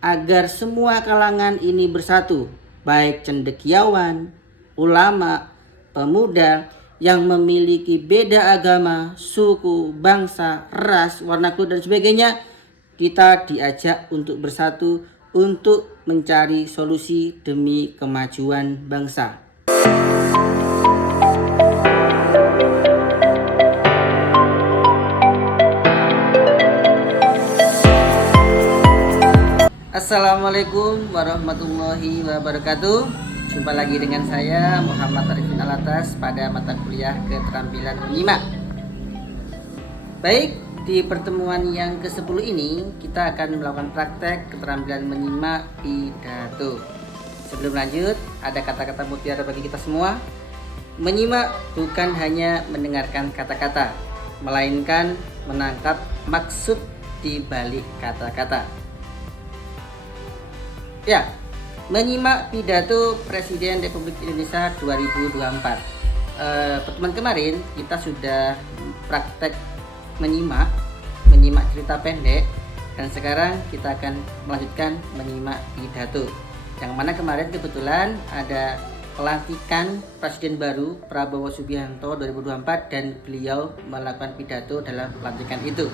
agar semua kalangan ini bersatu, baik cendekiawan, ulama, pemuda yang memiliki beda agama, suku, bangsa, ras, warna kulit dan sebagainya. Kita diajak untuk bersatu untuk mencari solusi demi kemajuan bangsa. Assalamualaikum warahmatullahi wabarakatuh. Jumpa lagi dengan saya Muhammad Arifin Alatas pada mata kuliah keterampilan menyimak. Baik, di pertemuan yang ke-10 ini kita akan melakukan praktek keterampilan menyimak pidato. Sebelum lanjut, ada kata-kata mutiara bagi kita semua. Menyimak bukan hanya mendengarkan kata-kata, melainkan menangkap maksud di balik kata-kata. Ya, menyimak pidato Presiden Republik Indonesia 2024. Pertemuan kemarin kita sudah praktek menyimak cerita pendek, dan sekarang kita akan melanjutkan menyimak pidato. Yang mana kemarin kebetulan ada pelantikan Presiden baru Prabowo Subianto 2024 dan beliau melakukan pidato dalam pelantikan itu.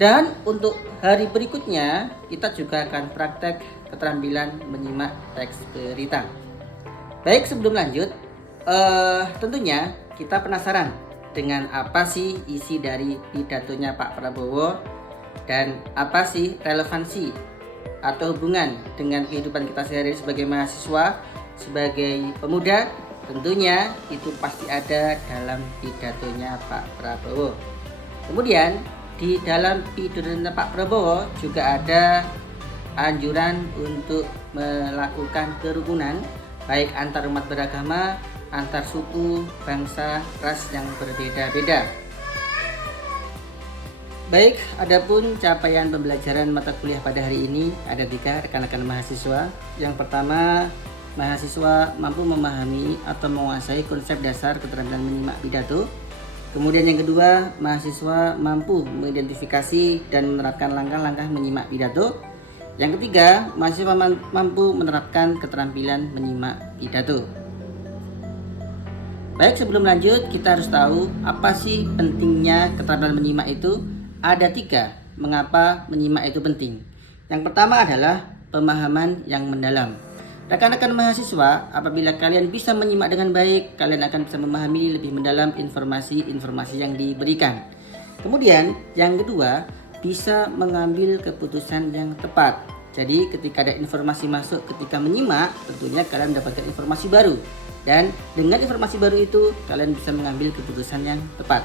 Dan untuk hari berikutnya kita juga akan praktek keterampilan menyimak teks berita. Baik, sebelum lanjut, tentunya kita penasaran dengan apa sih isi dari pidatonya Pak Prabowo dan apa sih relevansi atau hubungan dengan kehidupan kita sehari-hari sebagai mahasiswa, sebagai pemuda. Tentunya itu pasti ada dalam pidatonya Pak Prabowo. Kemudian di dalam pidatonya Pak Prabowo juga ada anjuran untuk melakukan kerukunan baik antar umat beragama, antar suku, bangsa, ras yang berbeda-beda. Baik, adapun capaian pembelajaran mata kuliah pada hari ini ada 3 rekan-rekan mahasiswa. Yang pertama, mahasiswa mampu memahami atau menguasai konsep dasar keterampilan menyimak pidato. Kemudian yang kedua, mahasiswa mampu mengidentifikasi dan menerapkan langkah-langkah menyimak pidato. Yang ketiga, mahasiswa mampu menerapkan keterampilan menyimak pidato. Baik, sebelum lanjut kita harus tahu apa sih pentingnya keterampilan menyimak itu. Ada 3 mengapa menyimak itu penting. Yang pertama adalah pemahaman yang mendalam. Rekan-rekan mahasiswa, apabila kalian bisa menyimak dengan baik, kalian akan bisa memahami lebih mendalam informasi-informasi yang diberikan. Kemudian yang kedua, bisa mengambil keputusan yang tepat. Jadi ketika ada informasi masuk ketika menyimak, tentunya kalian mendapatkan informasi baru. Dan dengan informasi baru itu, kalian bisa mengambil keputusan yang tepat.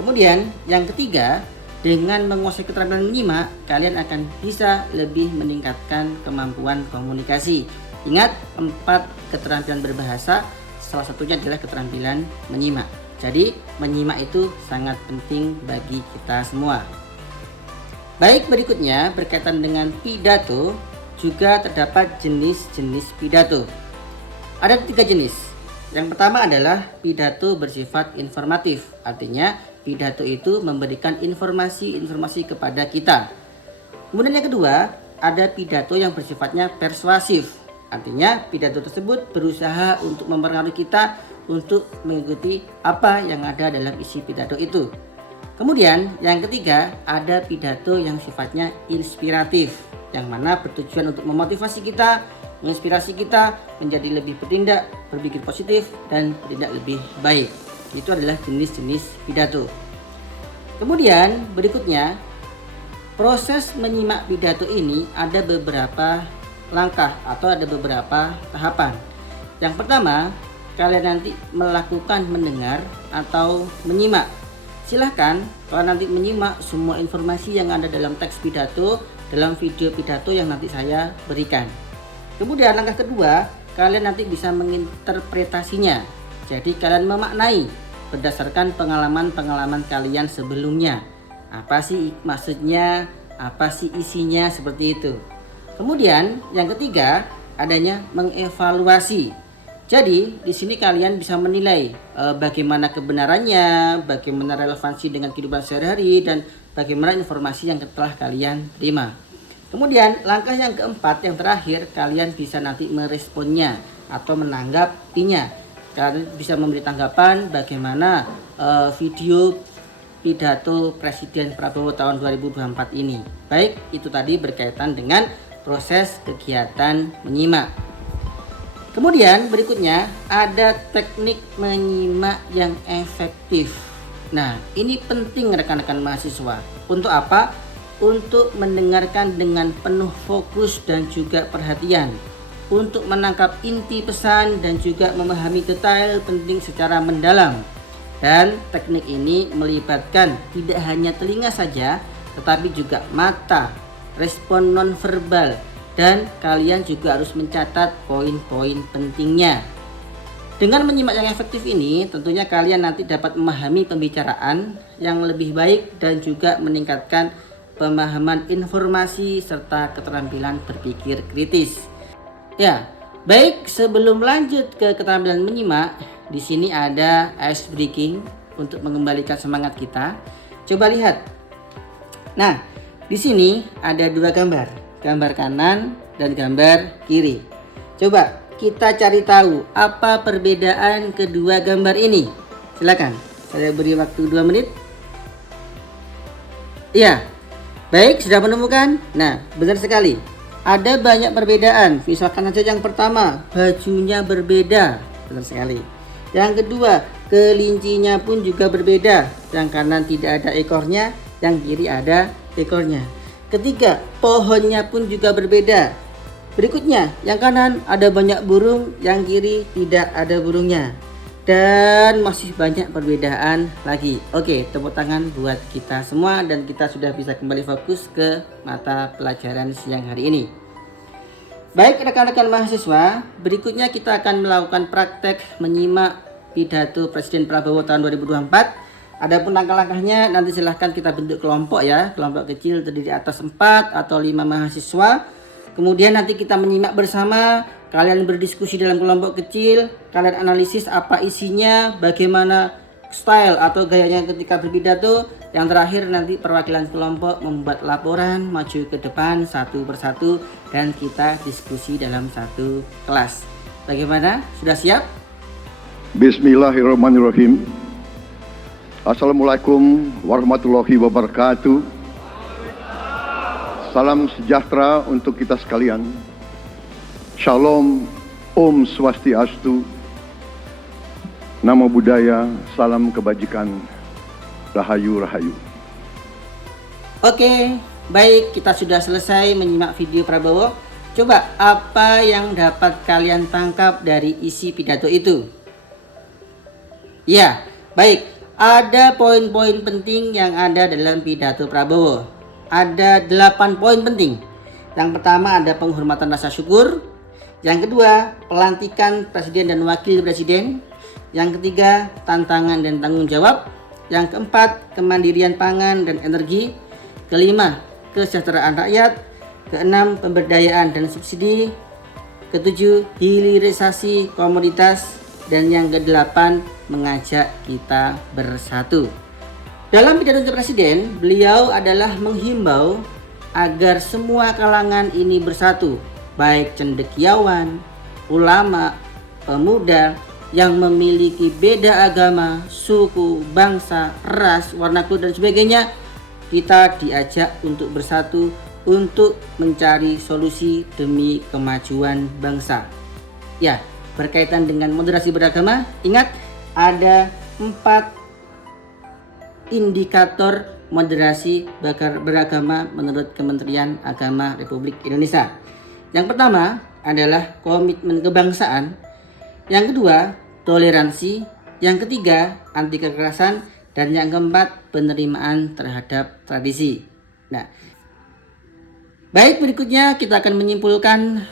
Kemudian yang ketiga, dengan menguasai keterampilan menyimak, kalian akan bisa lebih meningkatkan kemampuan komunikasi. Ingat, 4 keterampilan berbahasa, salah satunya adalah keterampilan menyimak. Jadi menyimak itu sangat penting bagi kita semua. Baik, berikutnya berkaitan dengan pidato, juga terdapat jenis-jenis pidato. Ada 3 jenis. Yang pertama adalah pidato bersifat informatif. Artinya pidato itu memberikan informasi-informasi kepada kita. Kemudian yang kedua, ada pidato yang bersifatnya persuasif. Artinya pidato tersebut berusaha untuk mempengaruhi kita untuk mengikuti apa yang ada dalam isi pidato itu. Kemudian yang ketiga, ada pidato yang sifatnya inspiratif, yang mana bertujuan untuk memotivasi kita, menginspirasi kita menjadi lebih bertindak, berpikir positif, dan bertindak lebih baik. Itu adalah jenis-jenis pidato. Kemudian berikutnya, proses menyimak pidato ini ada beberapa langkah atau ada beberapa tahapan. Yang pertama, kalian nanti melakukan mendengar atau menyimak. Silahkan kalian nanti menyimak semua informasi yang ada dalam teks pidato, dalam video pidato yang nanti saya berikan. Kemudian langkah kedua, kalian nanti bisa menginterpretasinya. Jadi kalian memaknai berdasarkan pengalaman-pengalaman kalian sebelumnya. Apa sih maksudnya, apa sih isinya, seperti itu. Kemudian yang ketiga, adanya mengevaluasi. Jadi di sini kalian bisa menilai bagaimana kebenarannya, bagaimana relevansi dengan kehidupan sehari-hari, dan bagaimana informasi yang telah kalian terima. Kemudian langkah yang keempat, yang terakhir, kalian bisa nanti meresponnya atau menanggapinya. Kalian bisa memberi tanggapan bagaimana video pidato Presiden Prabowo tahun 2024 ini. Baik, itu tadi berkaitan dengan proses kegiatan menyimak. Kemudian berikutnya ada teknik menyimak yang efektif. Nah, ini penting rekan-rekan mahasiswa. Untuk apa? Untuk mendengarkan dengan penuh fokus dan juga perhatian, untuk menangkap inti pesan dan juga memahami detail penting secara mendalam. Dan teknik ini melibatkan tidak hanya telinga saja, tetapi juga mata, respon nonverbal, dan kalian juga harus mencatat poin-poin pentingnya. Dengan menyimak yang efektif ini, tentunya kalian nanti dapat memahami pembicaraan yang lebih baik dan juga meningkatkan pemahaman informasi serta keterampilan berpikir kritis. Ya, baik, sebelum lanjut ke keterampilan menyimak, di sini ada ice breaking untuk mengembalikan semangat kita. Coba lihat. Nah, di sini ada dua gambar, gambar kanan dan gambar kiri. Coba kita cari tahu apa perbedaan kedua gambar ini. Silakan, saya beri waktu 2 menit. Iya, baik, sudah menemukan? Nah, benar sekali. Ada banyak perbedaan. Misalkan saja yang pertama, bajunya berbeda. Benar sekali. Yang kedua, kelincinya pun juga berbeda. Yang kanan tidak ada ekornya, yang kiri ada ekornya. Ketiga, pohonnya pun juga berbeda. Berikutnya, yang kanan ada banyak burung, yang kiri tidak ada burungnya. Dan masih banyak perbedaan lagi. Oke, tepuk tangan buat kita semua dan kita sudah bisa kembali fokus ke mata pelajaran siang hari ini. Baik rekan-rekan mahasiswa, berikutnya kita akan melakukan praktek menyimak pidato Presiden Prabowo tahun 2024. Adapun langkah-langkahnya nanti silahkan kita bentuk kelompok ya, kelompok kecil terdiri atas 4 atau 5 mahasiswa. Kemudian nanti kita menyimak bersama, kalian berdiskusi dalam kelompok kecil, kalian analisis apa isinya, bagaimana style atau gayanya ketika berpidato. Yang terakhir nanti perwakilan kelompok membuat laporan maju ke depan satu persatu dan kita diskusi dalam satu kelas. Bagaimana? Sudah siap? Bismillahirrahmanirrahim. Assalamualaikum warahmatullahi wabarakatuh. Salam sejahtera untuk kita sekalian. Shalom, Om Swastiastu, Namo Buddhaya, salam kebajikan, Rahayu Rahayu. Oke, baik, kita sudah selesai menyimak video Prabowo. Coba apa yang dapat kalian tangkap dari isi pidato itu? Ya, baik, ada poin-poin penting yang ada dalam pidato Prabowo. Ada 8 poin penting. Yang pertama ada penghormatan rasa syukur. Yang kedua, pelantikan presiden dan wakil presiden. Yang ketiga, tantangan dan tanggung jawab. Yang keempat, kemandirian pangan dan energi. Kelima, kesejahteraan rakyat. Keenam, pemberdayaan dan subsidi. Ketujuh, hilirisasi komoditas. Dan yang kedelapan, mengajak kita bersatu. Dalam pidato presiden, beliau adalah menghimbau agar semua kalangan ini bersatu, baik cendekiawan, ulama, pemuda yang memiliki beda agama, suku, bangsa, ras, warna kulit dan sebagainya. Kita diajak untuk bersatu untuk mencari solusi demi kemajuan bangsa. Ya, berkaitan dengan moderasi beragama, ingat ada 4 indikator moderasi beragama menurut Kementerian Agama Republik Indonesia. Yang pertama adalah komitmen kebangsaan. Yang kedua, toleransi. Yang ketiga, anti kekerasan. Dan yang keempat, penerimaan terhadap tradisi. Nah, baik, berikutnya kita akan menyimpulkan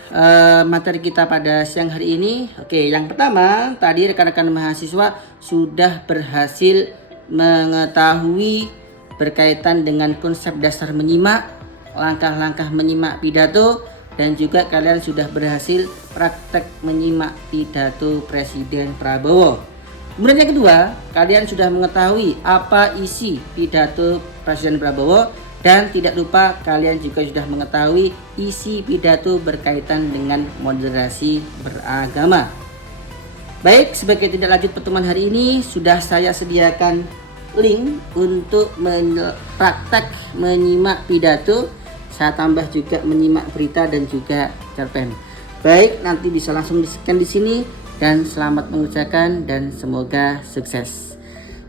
materi kita pada siang hari ini. Oke, yang pertama, tadi rekan-rekan mahasiswa sudah berhasil mengetahui berkaitan dengan konsep dasar menyimak, langkah-langkah menyimak pidato, dan juga kalian sudah berhasil praktek menyimak pidato Presiden Prabowo. Kemudian yang kedua, kalian sudah mengetahui apa isi pidato Presiden Prabowo Dan tidak lupa kalian juga sudah mengetahui isi pidato berkaitan dengan moderasi beragama. Baik, sebagai tindak lanjut pertemuan hari ini sudah saya sediakan link untuk praktek menyimak pidato. Saya tambah juga menyimak berita dan juga cerpen. Baik, nanti bisa langsung di-scan di sini dan selamat mengerjakan dan semoga sukses.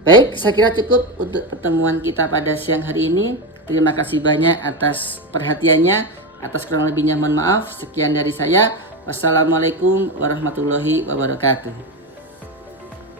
Baik, saya kira cukup untuk pertemuan kita pada siang hari ini. Terima kasih banyak atas perhatiannya. Atas kurang lebihnya mohon maaf. Sekian dari saya. Wassalamualaikum warahmatullahi wabarakatuh.